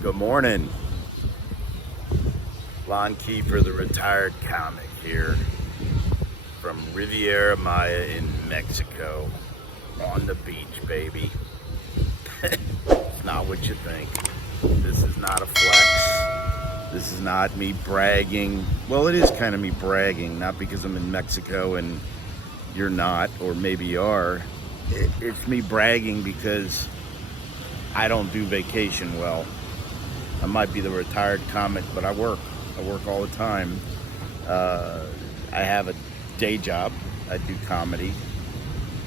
Good morning. Lon Kieffer, the retired comic here from Riviera Maya in Mexico. On the beach, baby. It's not what you think. This is not a flex. This is not me bragging. Well, it is kind of me bragging, not because I'm in Mexico and you're not, or maybe you are. It's me bragging because I don't do vacation well. I might be the retired comic, but I work all the time. I have a day job. I do comedy.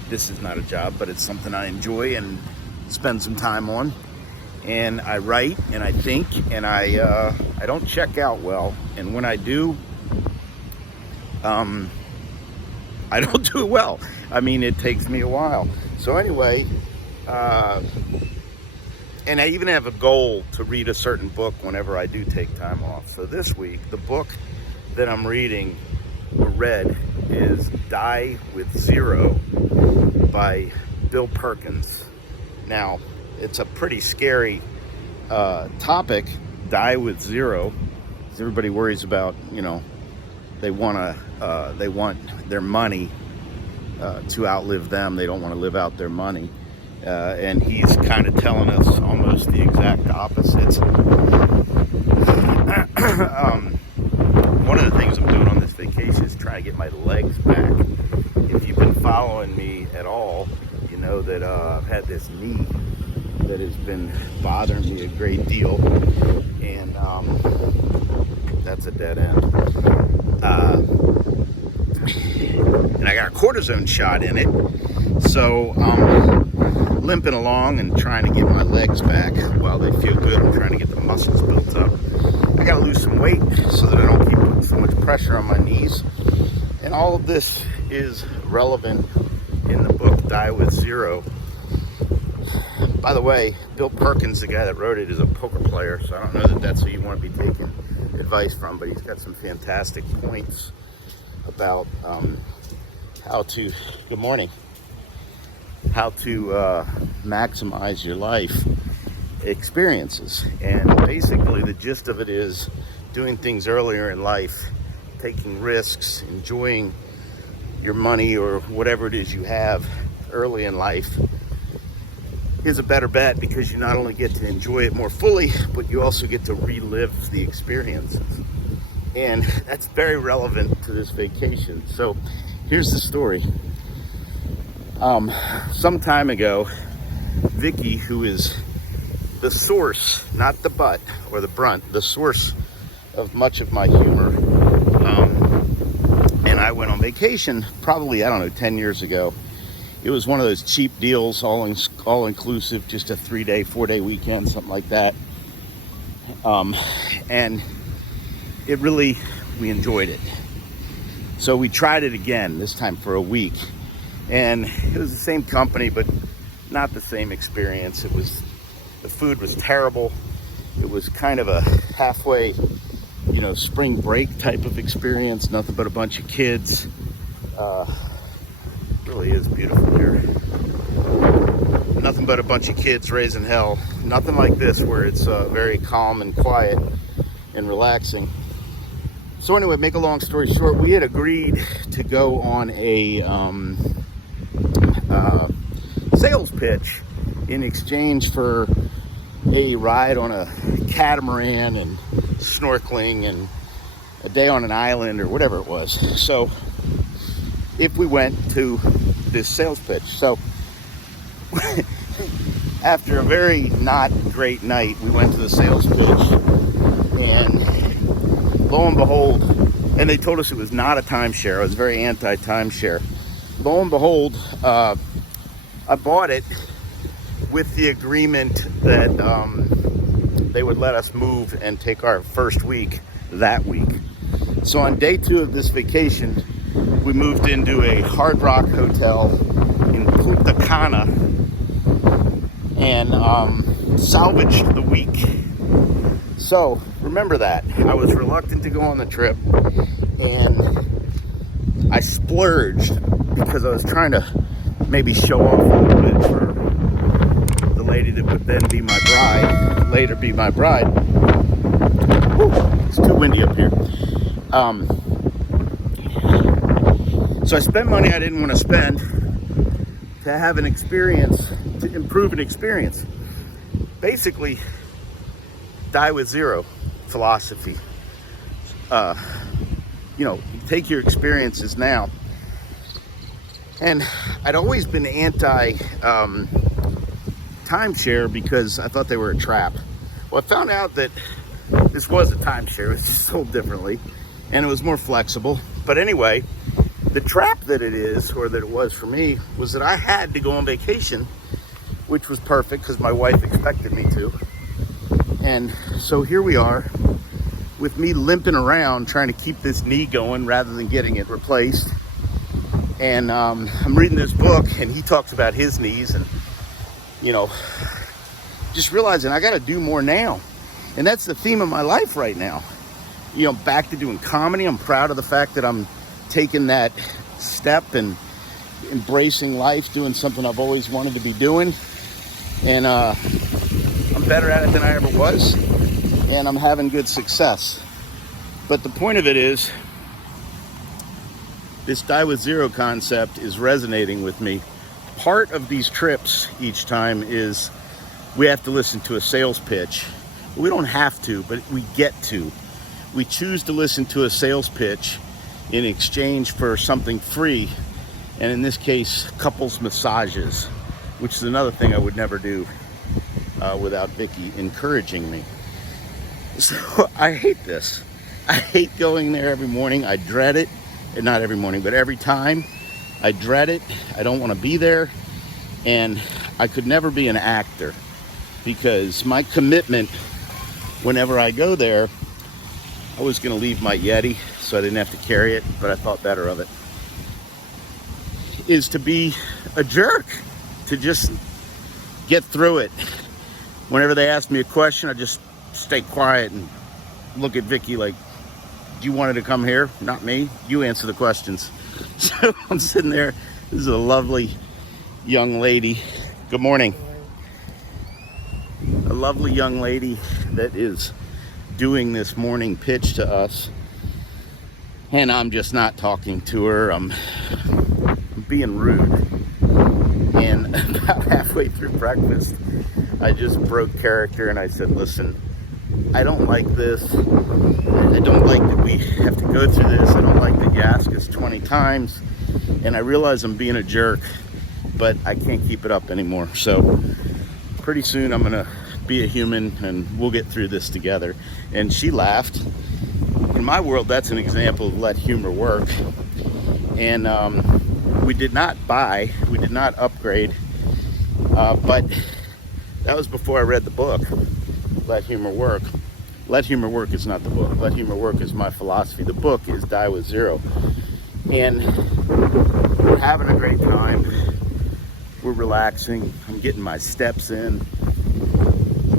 This is not a job, but it's something I enjoy and spend some time on. And I write and I think, and I don't check out well. And when I do, I don't do it well. I mean, it takes me a while. So anyway, and I even have a goal to read a certain book whenever I do take time off. So this week, the book that I'm reading or read is Die with Zero by Bill Perkins. Now, it's a pretty scary topic, die with zero. Everybody worries about, they want their money to outlive them. They don't want to live out their money. And he's kind of telling us almost the exact opposite. One of the things I'm doing on this vacation is trying to get my legs back. If you've been following me at all, you know that I've had this knee that has been bothering me a great deal. And that's a dead end. And I got a cortisone shot in it. So limping along and trying to get my legs back while they feel good. I'm trying to get the muscles built up. I gotta lose some weight so that I don't keep putting so much pressure on my knees. And all of this is relevant in the book Die with Zero. By the way, Bill Perkins, the guy that wrote it, is a poker player, so I don't know that that's who you want to be taking advice from, but he's got some fantastic points about how to maximize your life experiences. And basically the gist of it is doing things earlier in life, taking risks, enjoying your money or whatever it is you have early in life is a better bet, because you not only get to enjoy it more fully, but you also get to relive the experiences. And that's very relevant to this vacation. So here's the story. Some time ago, Vicky, who is the source, not the butt or the brunt, the source of much of my humor, and I went on vacation probably, 10 years ago. It was one of those cheap deals, all inclusive, just a 3-day, 4-day weekend, something like that. And we enjoyed it. So we tried it again, this time for a week. And it was the same company, but not the same experience. The food was terrible. It was kind of a halfway, spring break type of experience. Nothing but a bunch of kids. Really is beautiful here. Nothing but a bunch of kids raising hell. Nothing like this where it's very calm and quiet and relaxing. So anyway, make a long story short, we had agreed to go on a sales pitch in exchange for a ride on a catamaran and snorkeling and a day on an island or whatever it was. So if we went to this sales pitch. So after a very not great night, we went to the sales pitch, and lo and behold, and they told us it was not a timeshare. I was very anti-timeshare. Lo and behold, I bought it with the agreement that they would let us move and take our first week that week. So on day 2 of this vacation, we moved into a Hard Rock hotel in Punta Cana and salvaged the week. So remember that. I was reluctant to go on the trip, and I splurged because I was trying to maybe show off a little bit for the lady that would then be my bride. later be my bride. Whew, it's too windy up here. So I spent money I didn't want to spend to have an experience, to improve an experience. Basically, die with zero philosophy. Take your experiences now. And I'd always been anti timeshare because I thought they were a trap. Well, I found out that this was a timeshare. It was just sold differently, and it was more flexible. But anyway, the trap that it is, or that it was for me, was that I had to go on vacation, which was perfect because my wife expected me to. And so here we are with me limping around trying to keep this knee going rather than getting it replaced. And I'm reading this book, and he talks about his knees, and just realizing I got to do more now. And that's the theme of my life right now. Back to doing comedy. I'm proud of the fact that I'm taking that step and embracing life, doing something I've always wanted to be doing. And I'm better at it than I ever was, and I'm having good success. But the point of it is, this die with zero concept is resonating with me. Part of these trips each time is we have to listen to a sales pitch. We don't have to, but we get to. We choose to listen to a sales pitch in exchange for something free, and in this case, couples massages, which is another thing I would never do without Vicky encouraging me. So I hate this. I hate going there every morning. I dread it. And not every morning, but every time. I dread it. I don't want to be there. And I could never be an actor, because my commitment whenever I go there, I was going to leave my Yeti so I didn't have to carry it, but I thought better of it, is to be a jerk, to just get through it. Whenever they ask me a question, I just stay quiet and look at Vicky like, do you want her to come here? Not me. You answer the questions. So I'm sitting there. This is a lovely young lady. Good morning. A lovely young lady that is doing this morning pitch to us. And I'm just not talking to her. I'm being rude. And about halfway through breakfast, I just broke character and I said, listen, I don't like this. I don't like that we have to go through this. I don't like that you ask us 20 times. And I realize I'm being a jerk, but I can't keep it up anymore. So pretty soon I'm going to be a human and we'll get through this together. And she laughed. In my world, that's an example of let humor work. And we did not upgrade, but that was before I read the book, Let Humor Work. Let Humor Work is not the book. Let Humor Work is my philosophy. The book is Die with Zero. And we're having a great time. We're relaxing. I'm getting my steps in.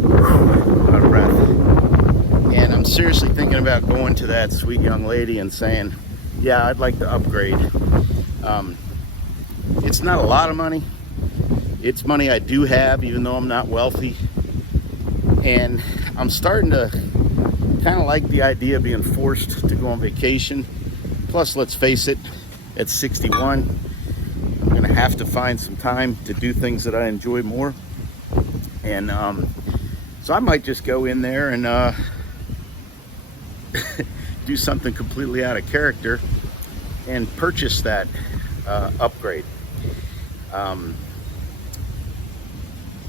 Out of breath. And I'm seriously thinking about going to that sweet young lady and saying, yeah, I'd like to upgrade. It's not a lot of money. It's money I do have, even though I'm not wealthy. And I'm starting to kind of like the idea of being forced to go on vacation. Plus, let's face it, at 61, I'm going to have to find some time to do things that I enjoy more. And so I might just go in there and do something completely out of character and purchase that upgrade.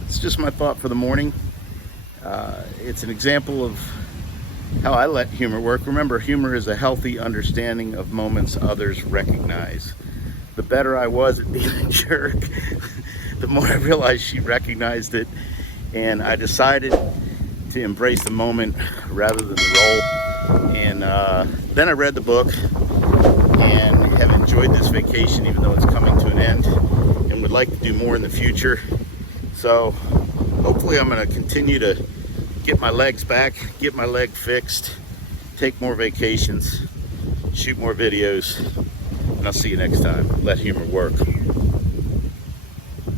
It's just my thought for the morning. It's an example of how I let humor work. Remember, humor is a healthy understanding of moments others recognize. The better I was at being a jerk, the more I realized she recognized it, and I decided to embrace the moment rather than the role. And then I read the book and have enjoyed this vacation, even though it's coming to an end, and would like to do more in the future. So hopefully I'm going to continue to get my legs back, get my leg fixed, take more vacations, shoot more videos, and I'll see you next time. Let humor work.